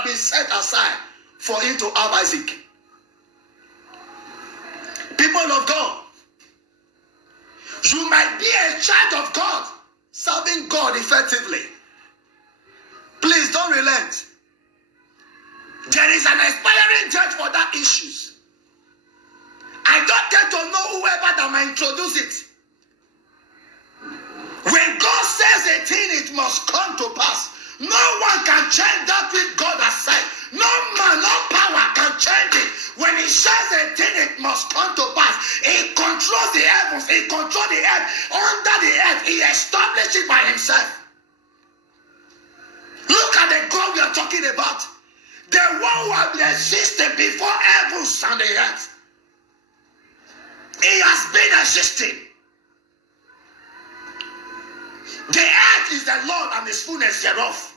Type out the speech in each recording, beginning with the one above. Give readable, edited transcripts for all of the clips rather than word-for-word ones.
have been set aside for him to have Isaac. People of God, you might be a child of God, serving God effectively. Please don't relent. There is an expiring date for that issues. I don't get to know whoever that might introduce it. When God says a thing, it must come to pass. No one can change that which God has said. No man, no power can change it. When he says a thing, it must come to pass. He controls the heavens. He controls the earth. Under the earth, he established it by himself. Look at the God we are talking about. The one who has been existing before heavens and the earth. He has been existing. The earth is the Lord and his fullness thereof.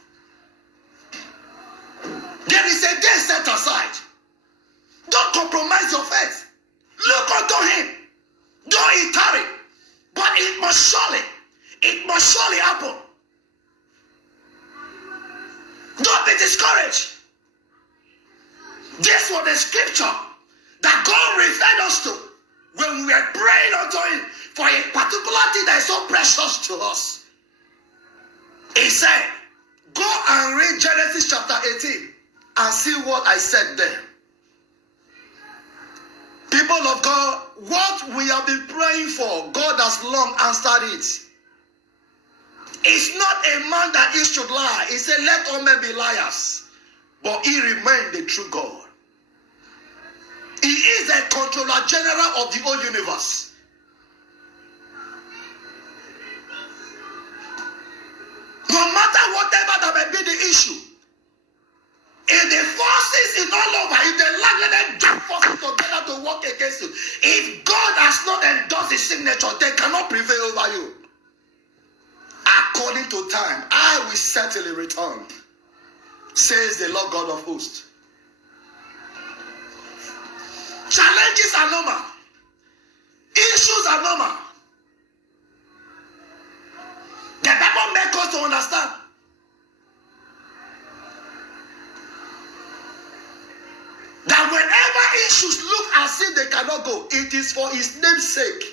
There is a day set aside. Don't compromise your faith. Look unto him. Though he tarry, but it must surely happen. Don't be discouraged. This was the scripture that God referred us to when we were praying unto him for a particular thing that is so precious to us. He said, go and read Genesis chapter 18 and see what I said there. People of God, what we have been praying for, God has long answered it. It's not a man that he should lie. He said, let all men be liars. But he remained the true God. He is the controller general of the whole universe. No matter whatever that may be the issue, if the forces is all over, if the land let them join forces together to work against you, if God has not endorsed his signature, they cannot prevail over you. According to time, I will certainly return, says the Lord God of hosts. Challenges are normal. Issues are normal. The Bible makes us to understand that whenever issues look as if they cannot go, it is for his name's sake.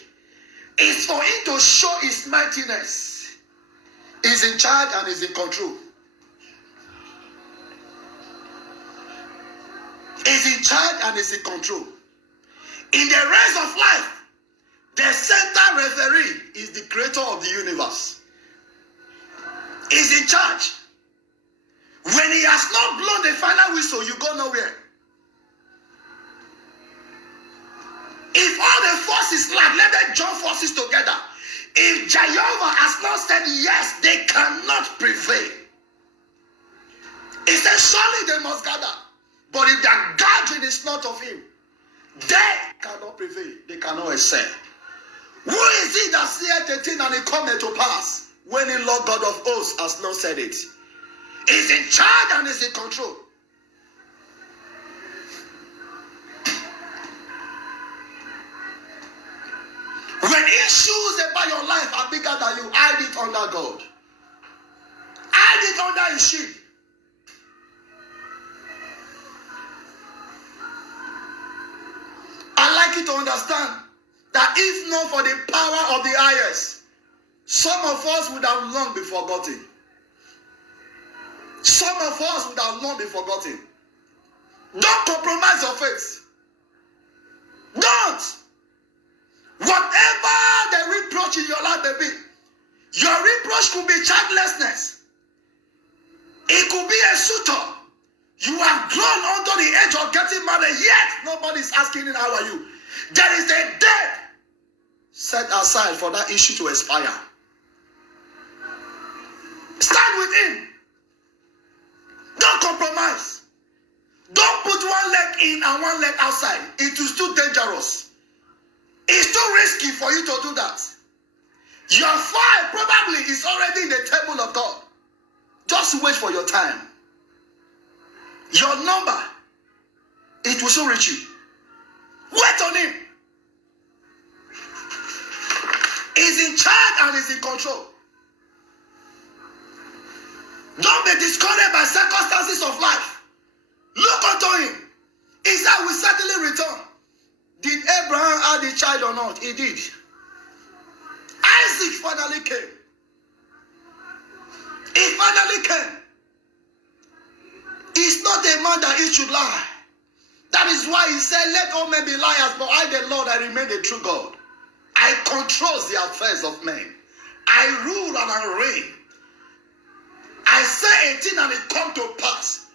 It's for him to show his mightiness. He's in charge and he's in control. He's in charge and he's in control. In the race of life, the center referee is the creator of the universe. He's in charge. When he has not blown the final whistle, you go nowhere. If all the forces lack, let them join forces together. If Jehovah has not said yes, they cannot prevail. He said surely they must gather. But if their gathering is not of him, they cannot prevail. They cannot excel. Who is he that saith a thing and it cometh to pass, when the Lord God of hosts has not said it? He's in charge and he's in control. When issues about your life are bigger than you, hide it under God. Hide it under his shield. I like you to understand that if not for the power of the highest, some of us would have long been forgotten. Some of us would have long been forgotten. Don't compromise your faith. Don't. Whatever the reproach in your life may be, your reproach could be childlessness. It could be a suitor. You have grown under the age of getting married, yet nobody is asking you, how are you? There is a debt set aside for that issue to expire. Stand with him. Don't compromise. Don't put one leg in and one leg outside. It is too dangerous. It's too risky for you to do that. Your file probably is already in the table of God. Just wait for your time. Your number, it will soon reach you. Wait on him. He's in charge and he's in control. Don't be discouraged by circumstances of life. not, he did. Isaac finally came. He finally came. He's not a man that he should lie. That is why he said, let all men be liars, but I, the Lord, I remain the true God. I control the affairs of men. I rule and I reign. I say a thing and it come to pass.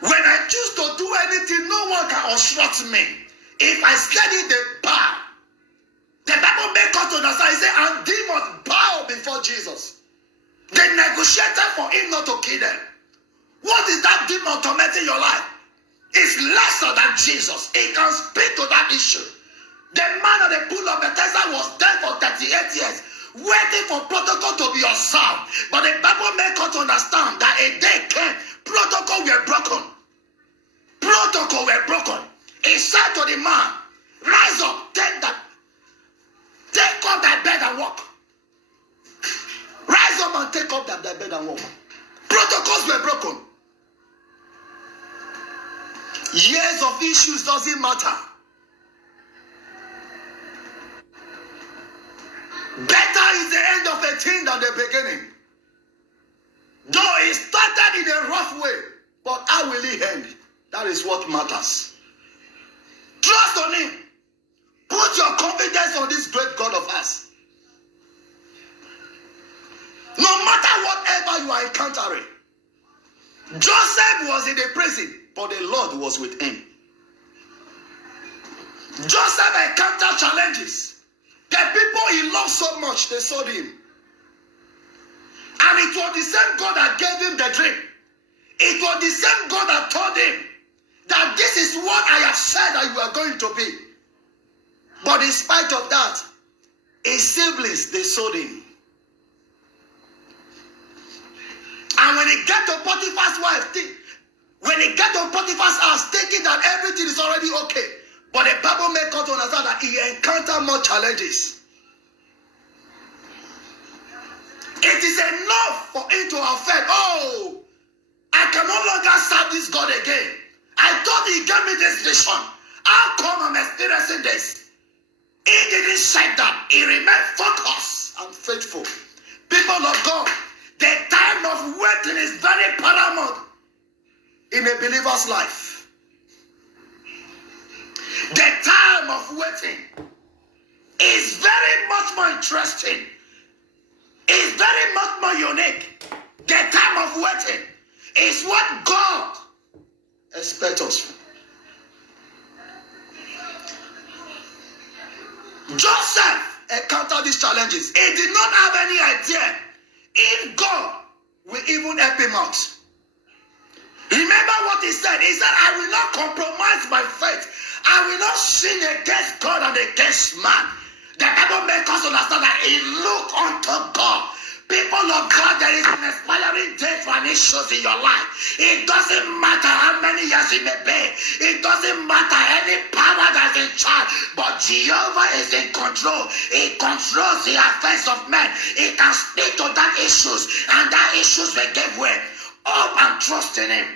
When I choose to do anything, no one can obstruct me. If I study the bar, the Bible makes us understand, it says, and demons bow before Jesus. They negotiated for him not to kill them. What is that demon tormenting your life? It's lesser than Jesus. He can speak to that issue. The man at the pool of Bethesda was dead for 38 years, waiting for protocol to be observed. But the Bible makes us understand that a day came, protocol were broken. Protocol were broken. He said to the man, rise up, take up thy bed and walk. Rise up and take up thy bed and walk. Protocols were broken. Years of issues doesn't matter. Better is the end of a thing than the beginning. Though it started in a rough way, but how will it end? That is what matters. Trust on him. Put your confidence on this great God of us. No matter whatever you are encountering. Joseph was in the prison, but the Lord was with him. Joseph encountered challenges. The people he loved so much, they sold him. And it was the same God that gave him the dream. It was the same God that told him that this is what I have said that you are going to be. But in spite of that, his siblings, they sold him. And when he got to Potiphar's wife, when he got to Potiphar's house, thinking that everything is already okay, but the Bible makes us understand that he encountered more challenges. It is enough for him to have felt, oh, I can no longer serve this God again. I thought he gave me this vision. How come I'm experiencing this? He didn't say that. He remained focused and faithful. People of God, the time of waiting is very paramount in a believer's life. The time of waiting is very much more interesting. It's very much more unique. The time of waiting is what God expects us. Joseph encountered these challenges. He did not have any idea if God will even help him out. Remember what he said. He said, I will not compromise my faith. I will not sin against God and against man. The Bible makes us understand that he looked unto God. People of God, there is an expiring date for an issue in your life. It doesn't matter how many years it may be. It doesn't matter any power that's in charge. But Jehovah is in control. He controls the affairs of men. He can speak to that issues, and that issues will give way. Hope and trust in him.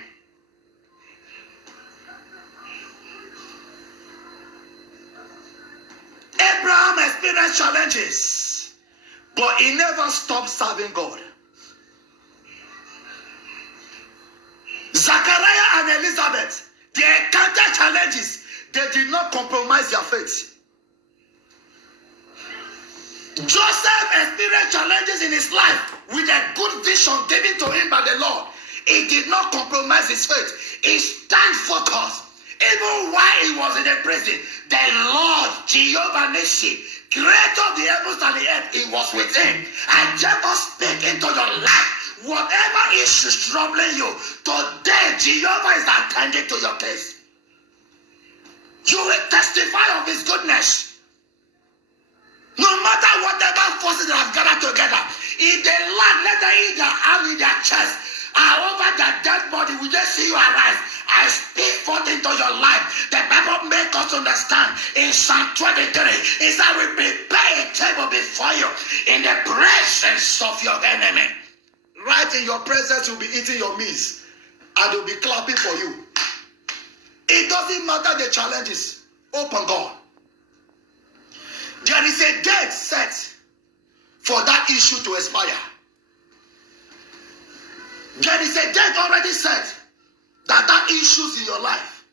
Abraham experienced challenges, but he never stopped serving God. Zachariah and Elizabeth, they encountered challenges. They did not compromise their faith. Joseph experienced challenges in his life with a good vision given to him by the Lord. He did not compromise his faith. He stand focused. Even while he was in the prison, the Lord, Jehovah Nissi, creator of the heavens and the earth, he was with him. I just speak into your life. Whatever issue is troubling you, today Jehovah is attending to your case. You will testify of his goodness. No matter whatever forces that have gathered together, if they land, let them eat their hand in their chest. Over their dead body, we just see you arise. I speak forth into your life. The Bible makes us understand in Psalm 23, is that we prepare a table before you in the presence of your enemy. Right in your presence, you'll be eating your meals, and they'll be clapping for you. It doesn't matter the challenges. Open God. There is a date set for that issue to expire. There is a date already set that issues in your life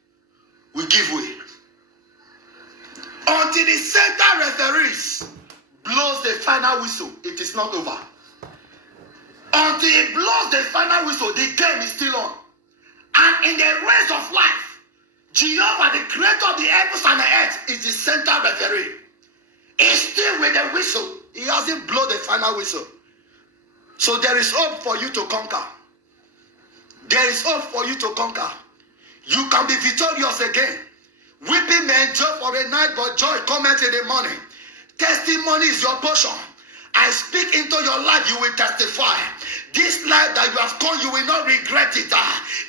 will give way. Until the center referees blows the final whistle, it is not over. Until it blows the final whistle, the game is still on. And in the race of life, Jehovah, the creator of the heavens and the earth, is the center referee. He's still with the whistle. He hasn't blown the final whistle. So there is hope for you to conquer. There is hope for you to conquer. You can be victorious again. Weeping may endure for a night, but joy cometh in the morning. Testimony is your portion. I speak into your life, you will testify. This life that you have come, you will not regret it.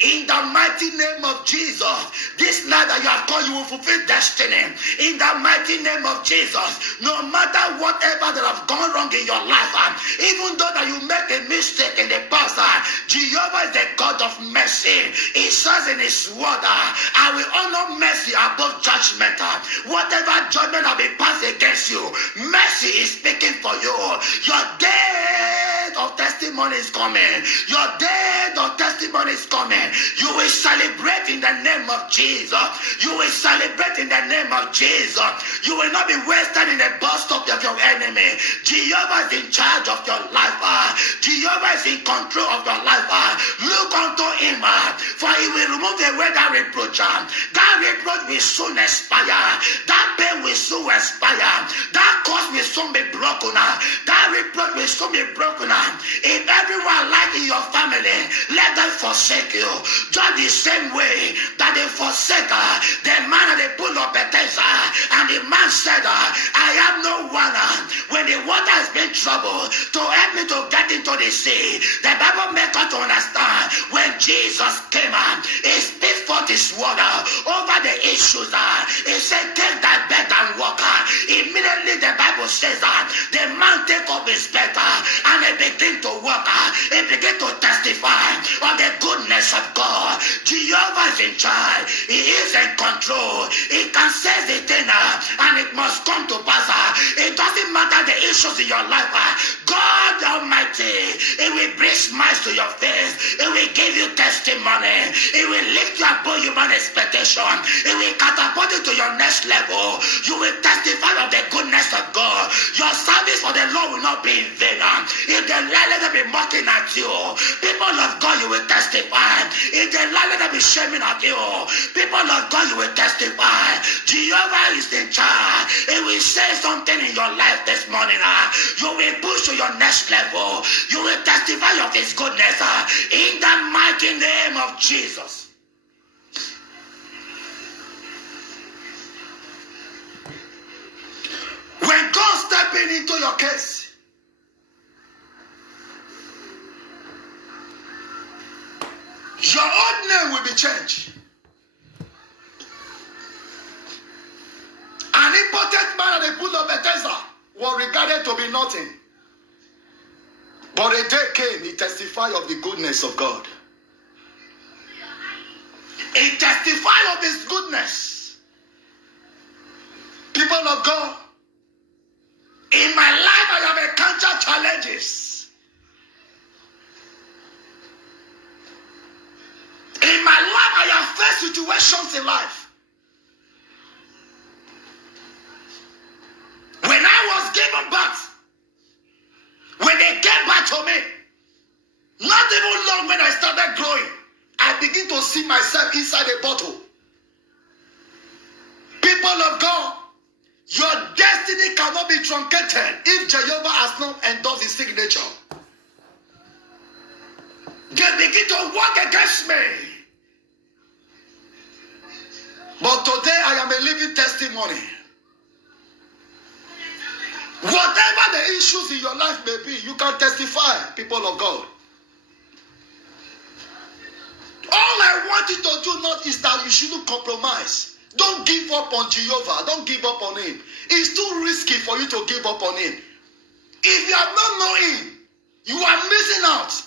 In the mighty name of Jesus. This life that you have come, you will fulfill destiny. In the mighty name of Jesus. No matter whatever that have gone wrong in your life, even though that you make a mistake in the past, Jehovah is the God of mercy. He says in his word, I will honor mercy above judgment. Whatever judgment have been passed against you, mercy is speaking for you. Your day of testimony is coming. Your day of testimony is coming. You will celebrate in the name of Jesus. You will celebrate in the name of Jesus. You will not be wasted in the bus stop of your enemy. Jehovah is in charge of your life. Jehovah is in control of your life. Look unto him, for he will remove away that reproach. That reproach will soon expire. That pain will soon expire. That curse will soon be broken. That reproach will soon be broken. If everyone like in your family, let them forsake you. Just the same way that they forsake the man at the pool of Bethesda, and the man said, I have no one when the water has been troubled to help me to get into the sea. The Bible makes us to understand when Jesus came, he speaks forth his word over the issues. He said, take thy bed and walk. Immediately the Bible says that the man take up his bed and he began to walk. He began to testify of the goodness of God. Jehovah is in charge. He is in control. He can say the thing and it must come to pass. It doesn't matter the issues in your life. God Almighty, He will bring smiles to your face. He will give you testimony. He will lift you above human expectation. He will catapult you to your next level. You will testify of the goodness of God. Your service for the Lord will not be in vain. If they lie, let them be mocking at you. People of God, you will testify. If they lie, let them be shaming at you. People of God, you will testify. Jehovah is in charge. He will say something in your life this morning. You will push to your next level. You will testify of his goodness in the mighty name of Jesus. When God stepping into your case, your old name will be changed. An important man at the pool of Bethesda was regarded to be nothing. But a day came, he testified of the goodness of God. He testified of his goodness. People of God, in my life I have encountered challenges. In my life I have faced situations in life. When I was given birth, when they came back to me, not even long when I started growing, I begin to see myself inside a bottle. People of God, your destiny cannot be truncated if Jehovah has not endorsed his signature. They begin to work against me. But today I am a living testimony. Whatever the issues in your life may be, you can testify, people of God. All I want you to do not is that you shouldn't compromise. Don't give up on Jehovah. Don't give up on him. It's too risky for you to give up on him. If you have not known him, you are missing out.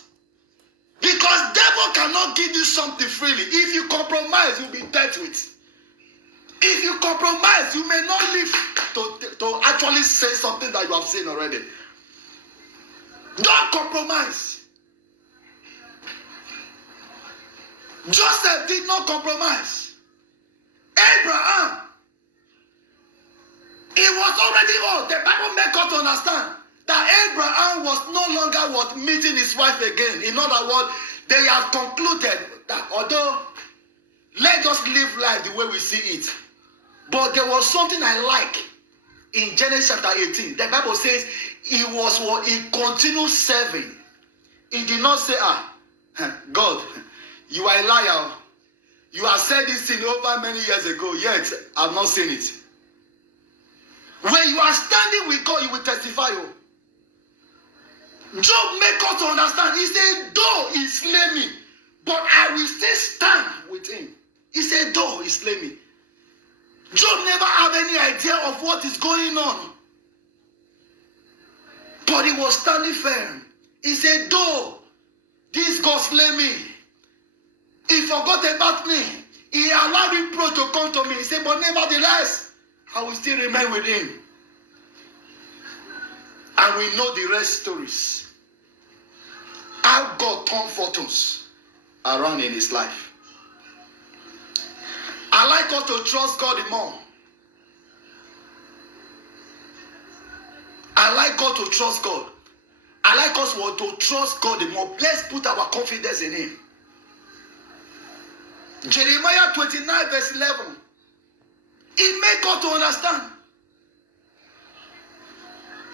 Because devil cannot give you something freely. If you compromise, you'll be dealt with. If you compromise, you may not live to actually say something that you have seen already. Don't compromise. Joseph did not compromise. Abraham, he was already old. The Bible makes us understand that Abraham was no longer meeting his wife again. In other words, they have concluded that although let's just live life the way we see it. But there was something I like in Genesis chapter 18. The Bible says he continued serving. He did not say, God, you are a liar. You have said this thing over many years ago, yet I've not seen it. When you are standing with God, you will testify. Job make us to understand. He said, though he slay me, but I will still stand with him. He said, though he slay me. Job never had any idea of what is going on. But he was standing firm. He said, though this God slay me, he forgot about me. He allowed reproach to come to me. He said, but nevertheless, I will still remain with him. And we know the rest stories. How God turned fortunes around in his life. I like us to trust God more. I like God to trust God. I like us to trust God more. Let's put our confidence in him. Jeremiah 29 verse 11. It makes us to understand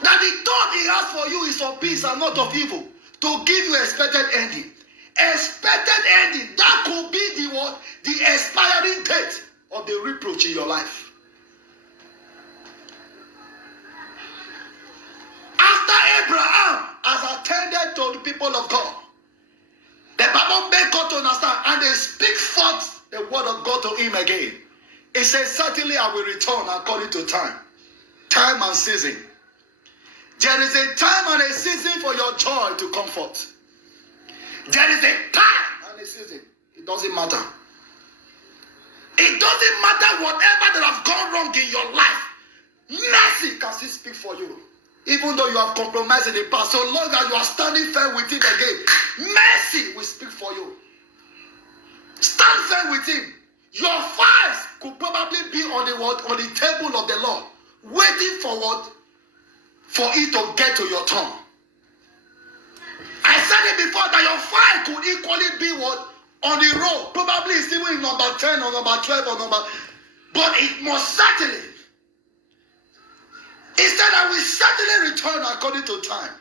that the thought he has for you is of peace and not of evil, to give you expected ending. Expected ending, that could be the expiring date of the reproach in your life. After Abraham has attended to the people of God, the Bible makes God to understand, and they speak forth the word of God to him again. It says, certainly I will return according to time and season. There is a time and a season for your joy to comfort. There is a time and a season. It doesn't matter. It doesn't matter whatever that has gone wrong in your life. Mercy can still speak for you. Even though you have compromised in the past, so long as you are standing firm with him again, mercy will speak for you. Stand firm with him. Your files could probably be on the table of the Lord, waiting for what? For it to get to your turn. I said it before that your file could equally be what? On the road. Probably it's even in number 10 or number 12 or number... But it must certainly... He said, I will certainly return according to time.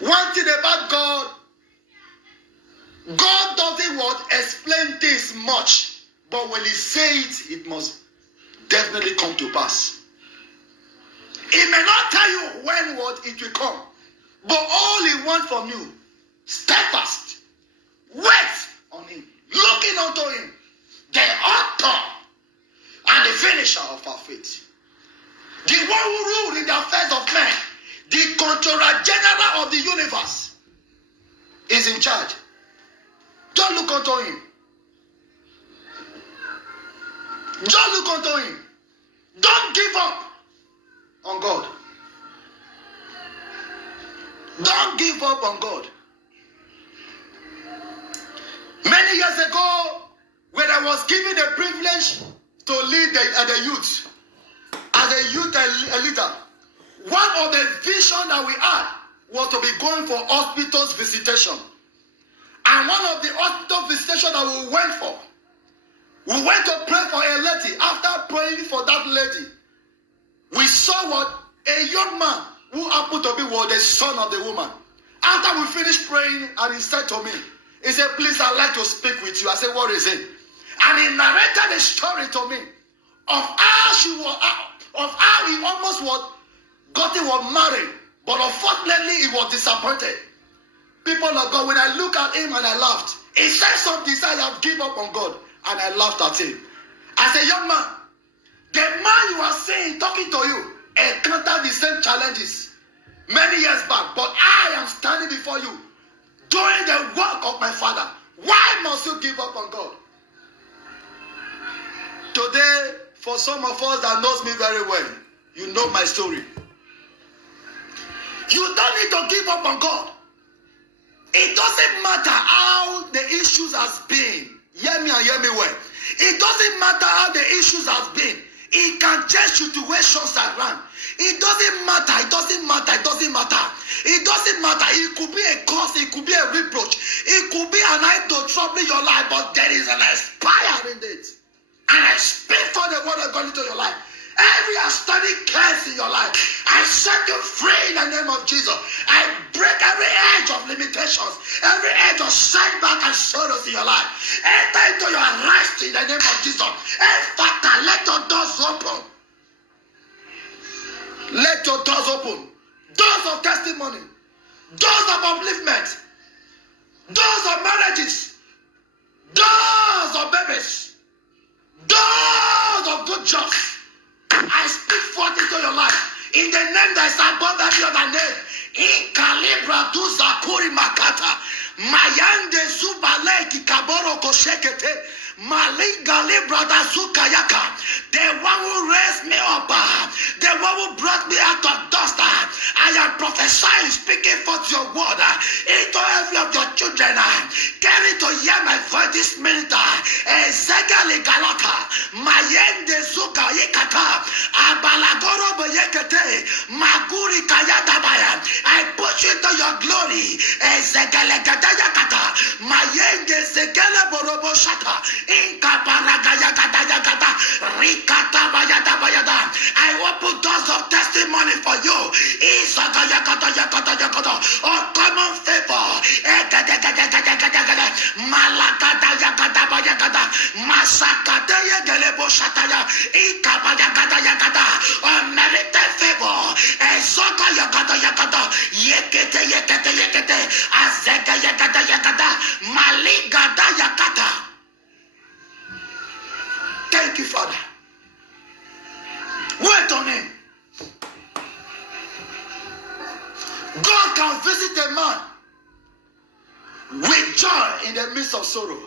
One thing about God, God doesn't explain this much. But when he says it, it must definitely come to pass. He may not tell you when it will come. But all he wants from you, steadfast, wait on him, looking unto him, the author and the finisher of our faith. The one who ruled in the affairs of men, the controller general of the universe, is in charge. Don't look unto him. Don't look unto him. Don't give up on God. Don't give up on God. Many years ago, when I was given the privilege to lead the youth, as a youth leader, one of the visions that we had was to be going for hospitals visitation. And one of the hospital visitations that we went to pray for a lady. After praying for that lady, we saw a young man who happened to be the son of the woman. After we finished praying, and he said to me, he said, please, I'd like to speak with you. I said, what is it? And he narrated a story to me of how he almost got married, but unfortunately he was disappointed. People of God, when I look at him and I laughed, he said something, I have given up on God, and I laughed at him. I said, young man, the man you are saying, talking to you, encountered the same challenges many years back, but I am standing before you doing the work of my Father. Why must you give up on God? Today, for some of us that knows me very well, you know my story. You don't need to give up on God. It doesn't matter how the issues has been. Hear me and hear me well. It doesn't matter how the issues has been. It can change situations around. It doesn't matter. It doesn't matter. It doesn't matter. It doesn't matter. It could be a curse. It could be a reproach. It could be an idol troubling your life, but there is an expiring date. And I speak for the word of God into your life. Every outstanding curse in your life, I set you free in the name of Jesus. I break every edge of limitations, every edge of setback and sorrows in your life. Enter into your rest in the name of Jesus. In fact, let your doors open. Let your doors open. Doors of testimony, doors of upliftment, doors of marriages, doors of babies, doors of good jobs. I speak forth into your life in the name that is above every other name. In Calibra du Zakuri Makata, Mayande Zubaleki Kaboro Koshekete, Maliga Libra da Zukayaka, the one who raised me up, the one who brought me out of dust. I am prophesying, speaking forth your word into every of your children. Carry to hear my voice this minute. Ezegali Galata, Mayende Zuka Yekata, Abalagoro Boyekete, Maguri Kayadabaya. I push you to your glory. Ezegale Gadayakata, Mayende Zegele Borobo Shata, Inkaparagayakata, Rikata Bayada Bayada. I open doors of testimony for you. Izagayakata Yakata Yakata, uncommon favor. Malakata Yakata Bayakata, Masakata Yagalebo Shataya, Ikabayakata Yakata, unmerited favor. Ezoka Yakata Yakata, Yekete Yekete Yekete, Azeka Yakata Yakata, Maligada Yakata. Thank you, Father. Wait on him. God can visit a man with joy in the midst of sorrow.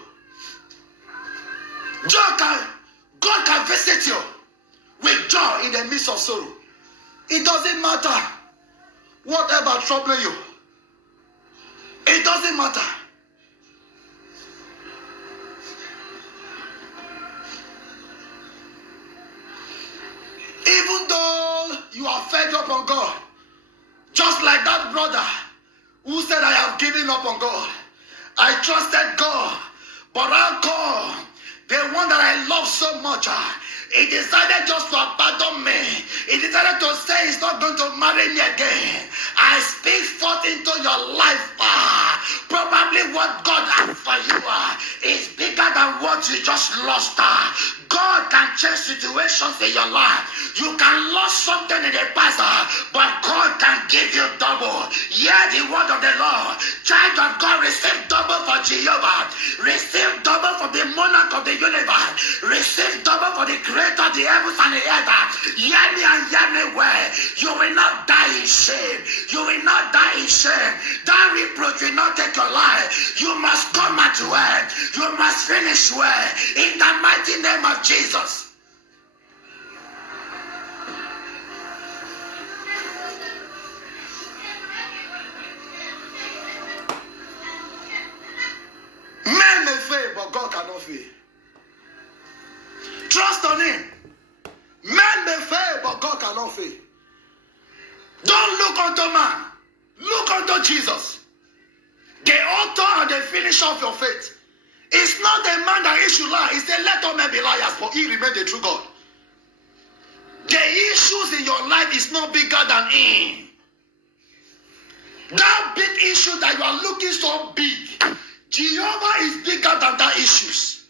God can visit you with joy in the midst of sorrow. It doesn't matter whatever troubling you. It doesn't matter. Even though you are fed up on God, just like that brother who said, I have given up on God. I trusted God, but God, the one that I love so much, he decided just to abandon me. He decided to say he's not going to marry me again. I speak forth into your life. Probably what God has for you is bigger than what you just lost. God can change situations in your life. You can lose something in the past, but God can give you double. Hear the word of the Lord. Child of God, receive double for Jehovah. Receive double from the monarch of the universe. Receive double for the creator of the heavens and the earth. Hear me and hear me well. You will not die in shame. You will not die in shame. That reproach will not take your life. You must come at well. You must finish well. In the mighty name of Jesus. Men may fail, but God cannot fail. Trust on him. Men may fail, but God cannot fail. Don't look unto man. Look unto Jesus, the author and the finisher of your faith. It's not the man that he should lie. It's the let all men be liars, but he remains the true God. The issues in your life is not bigger than him. That big issue that you are looking so big, Jehovah is bigger than that issues.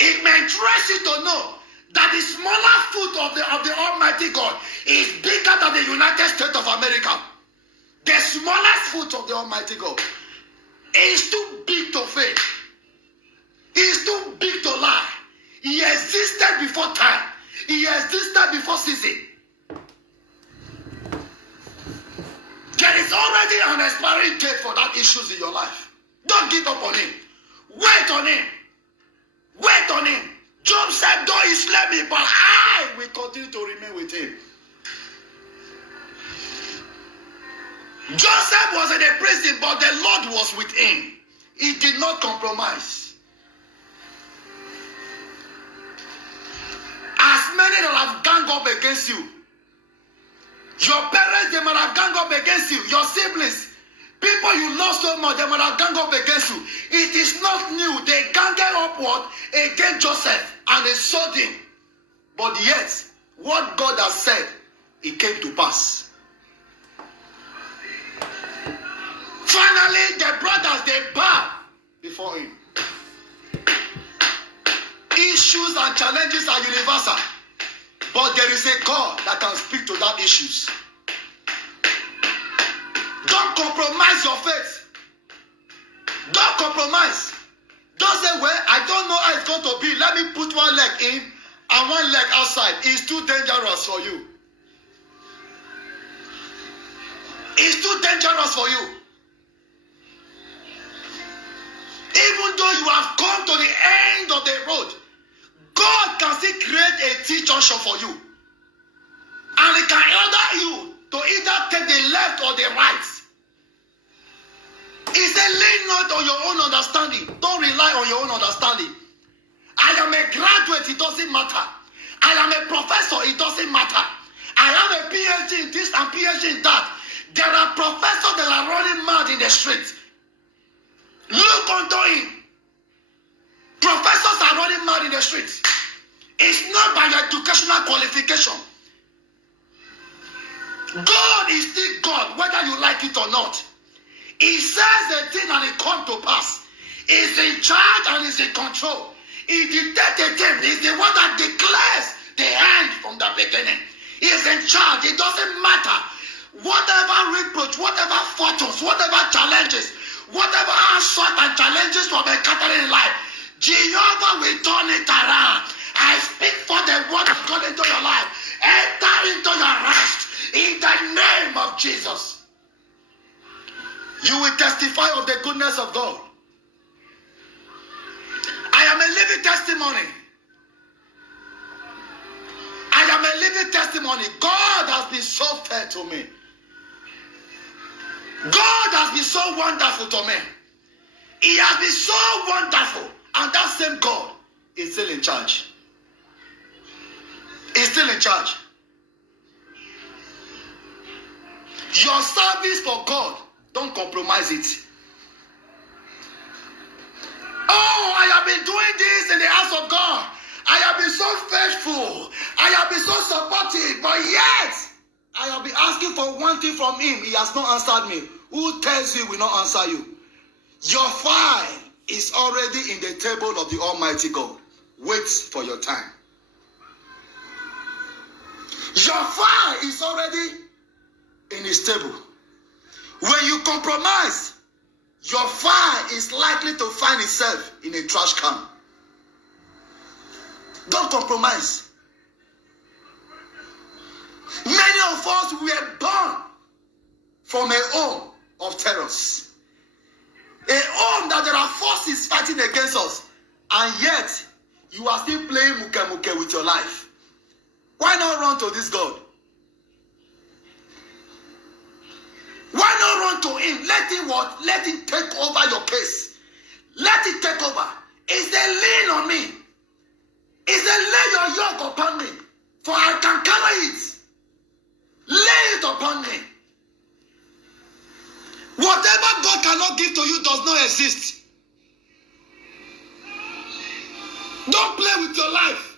It may interest you to know that the smaller foot of the Almighty God is bigger than the United States of America. The smallest foot of the Almighty God is too big to fail. He is too big to lie. He existed before time. He existed before season. There is already an expiring date for that issues in your life. Don't give up on him. Wait on him. Wait on him. Job said, though he slay me, but I will continue to remain with him. Joseph was in a prison, but the Lord was with him. He did not compromise. As many that have ganged up against you, your parents, they might have ganged up against you, your siblings, people you love so much, they might have ganged up against you. It is not new. They ganged upward against Joseph and they sold him. But yet, what God has said, it came to pass. Finally, the brothers, they bow before him. Issues and challenges are universal. But there is a God that can speak to that issues. Don't compromise your faith. Don't compromise. Don't say, well, I don't know how it's going to be. Let me put one leg in and one leg outside. It's too dangerous for you. It's too dangerous for you. Even though you have come to the end of the road, God can still create a T-junction for you. And He can order you to either take the left or the right. He said, lean not on your own understanding. Don't rely on your own understanding. I am a graduate, it doesn't matter. I am a professor, it doesn't matter. I have a PhD in this and PhD in that. There are professors that are running mad in the street. Look unto him. Professors are running mad in the streets. It's not by your educational qualification. God is still God, whether you like it or not. He says a thing and it comes to pass. He's in charge and he's in control. He dictates the thing. He's the one that declares the end from the beginning. He is in charge. It doesn't matter. Whatever reproach, whatever fortunes, whatever challenges, whatever assault and challenges from a Catholic life, Jehovah will turn it around. I speak for the word of God into your life. Enter into your rest in the name of Jesus. You will testify of the goodness of God. I am a living testimony. I am a living testimony. God has been so fair to me. God has been so wonderful to me. He has been so wonderful. And that same God is still in charge. He's still in charge. Your service for God, don't compromise it. Oh, I have been doing this in the house of God. I have been so faithful. I have been so supportive. But yet, I have been asking for one thing from him. He has not answered me. Who tells you will not answer you? Your file is already in the table of the Almighty God. Wait for your time. Your file is already in his table. When you compromise, your file is likely to find itself in a trash can. Don't compromise. Many of us were born from a home of terrors. A home that there are forces fighting against us. And yet, you are still playing muke with your life. Why not run to this God? Why not run to him? Let him what? Let him take over your case. Let it take over. He said, lean on me. He said, lay your yoke upon me, for I can carry it. Lay it upon me. Whatever God cannot give to you does not exist. Don't play with your life.